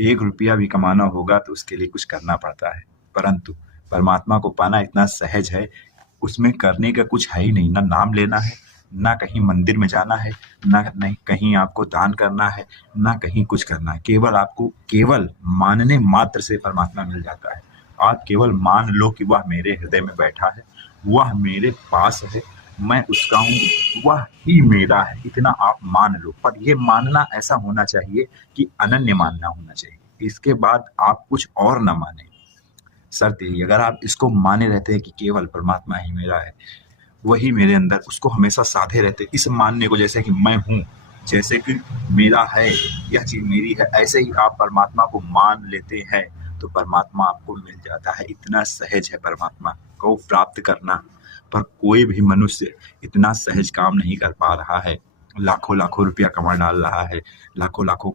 एक रुपया भी कमाना होगा तो उसके लिए कुछ करना पड़ता है, परंतु परमात्मा को पाना इतना सहज है, उसमें करने का कुछ है ही नहीं। ना नाम लेना है, ना कहीं मंदिर में जाना है, ना नहीं कहीं आपको दान करना है, ना कहीं कुछ करना है। केवल आपको केवल मानने मात्र से परमात्मा मिल जाता है। आप केवल मान लो कि वह मेरे हृदय में बैठा है, वह मेरे पास है, मैं उसका हूँ, वह ही मेरा है, इतना आप मान लो। पर ये मानना ऐसा होना चाहिए कि अनन्य मानना होना चाहिए। इसके बाद आप कुछ और ना माने। शर्त यही, अगर आप इसको माने रहते हैं कि केवल परमात्मा ही मेरा है, वही मेरे अंदर, उसको हमेशा साधे रहते, इस मानने को, जैसे कि मैं हूँ, जैसे कि मेरा है, यह चीज मेरी है, ऐसे ही आप परमात्मा को मान लेते हैं तो परमात्मा आपको मिल जाता है। इतना सहज है परमात्मा को प्राप्त करना। पर कोई भी मनुष्य इतना सहज काम नहीं कर पा रहा है। लाखों लाखों रुपया कमा डाल रहा है, लाखों लाखों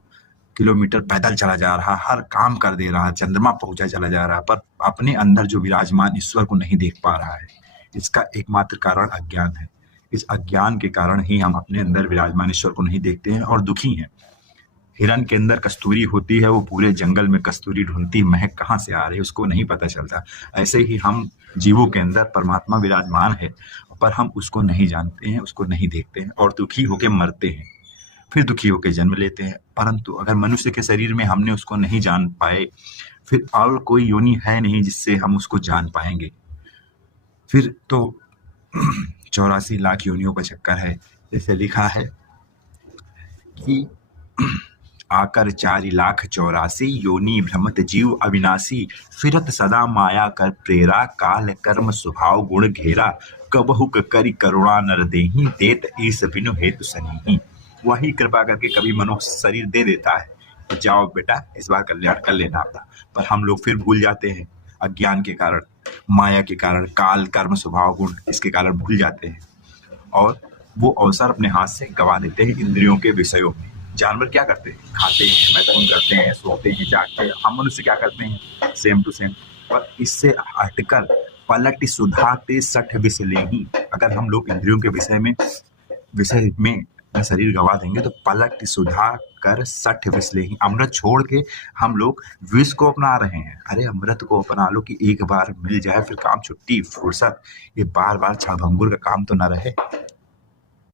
किलोमीटर पैदल चला जा रहा, हर काम कर दे रहा, चंद्रमा पहुंचा चला जा रहा, पर अपने अंदर जो विराजमान ईश्वर को नहीं देख पा रहा है। इसका एकमात्र कारण अज्ञान है। इस अज्ञान के कारण ही हम अपने अंदर विराजमान ईश्वर को नहीं देखते हैं और दुखी हैं। हिरन के अंदर कस्तूरी होती है, वो पूरे जंगल में कस्तूरी ढूंढती, महक कहाँ से आ रही है उसको नहीं पता चलता। ऐसे ही हम जीवों के अंदर परमात्मा विराजमान है, पर हम उसको नहीं जानते हैं, उसको नहीं देखते हैं और दुखी होकर मरते हैं, फिर दुखी होकर जन्म लेते हैं। परंतु अगर मनुष्य के शरीर में हमने उसको नहीं जान पाए, फिर और कोई योनि है नहीं जिससे हम उसको जान पाएंगे। फिर तो 84 लाख योनियों का चक्कर है। जैसे लिखा है कि आकर 4,84,000 योनि भ्रमत जीव अविनाशी, फिरत सदा माया कर प्रेरा, काल कर्म स्वभाव गुण घेरा, कबहुक करि करुणा नर देहि, देत ईस बिनु हेतु सनेहि। वही कृपा करके कभी मनुष्य शरीर दे देता है तो जाओ बेटा इस बार कल्याण कर लेना अपना, पर हम लोग फिर भूल जाते हैं। अज्ञान के कारण, माया के कारण, काल कर्म स्वभाव गुण, इसके कारण भूल जाते हैं और वो अवसर अपने हाथ से गवा देते हैं इंद्रियों के विषयों में। जानवर क्या करते हैं? खाते हैं, मैथुन करते हैं, सोते हैं, जागते हैं। हम मनुष्य क्या करते हैं? Same to same. पर इससे हटकर पलट सुधाते सठ विष लेहि। अगर हम लोग इंद्रियों के विषय में अपना शरीर गवा देंगे तो पलट सुधा कर सठ विष लेहि। अमृत छोड़ के हम लोग विष को अपना रहे हैं। अरे अमृत को अपना लो कि एक बार मिल जाए फिर काम छुट्टी फुर्सत। ये बार बार छाभंगुर का काम तो ना रहे।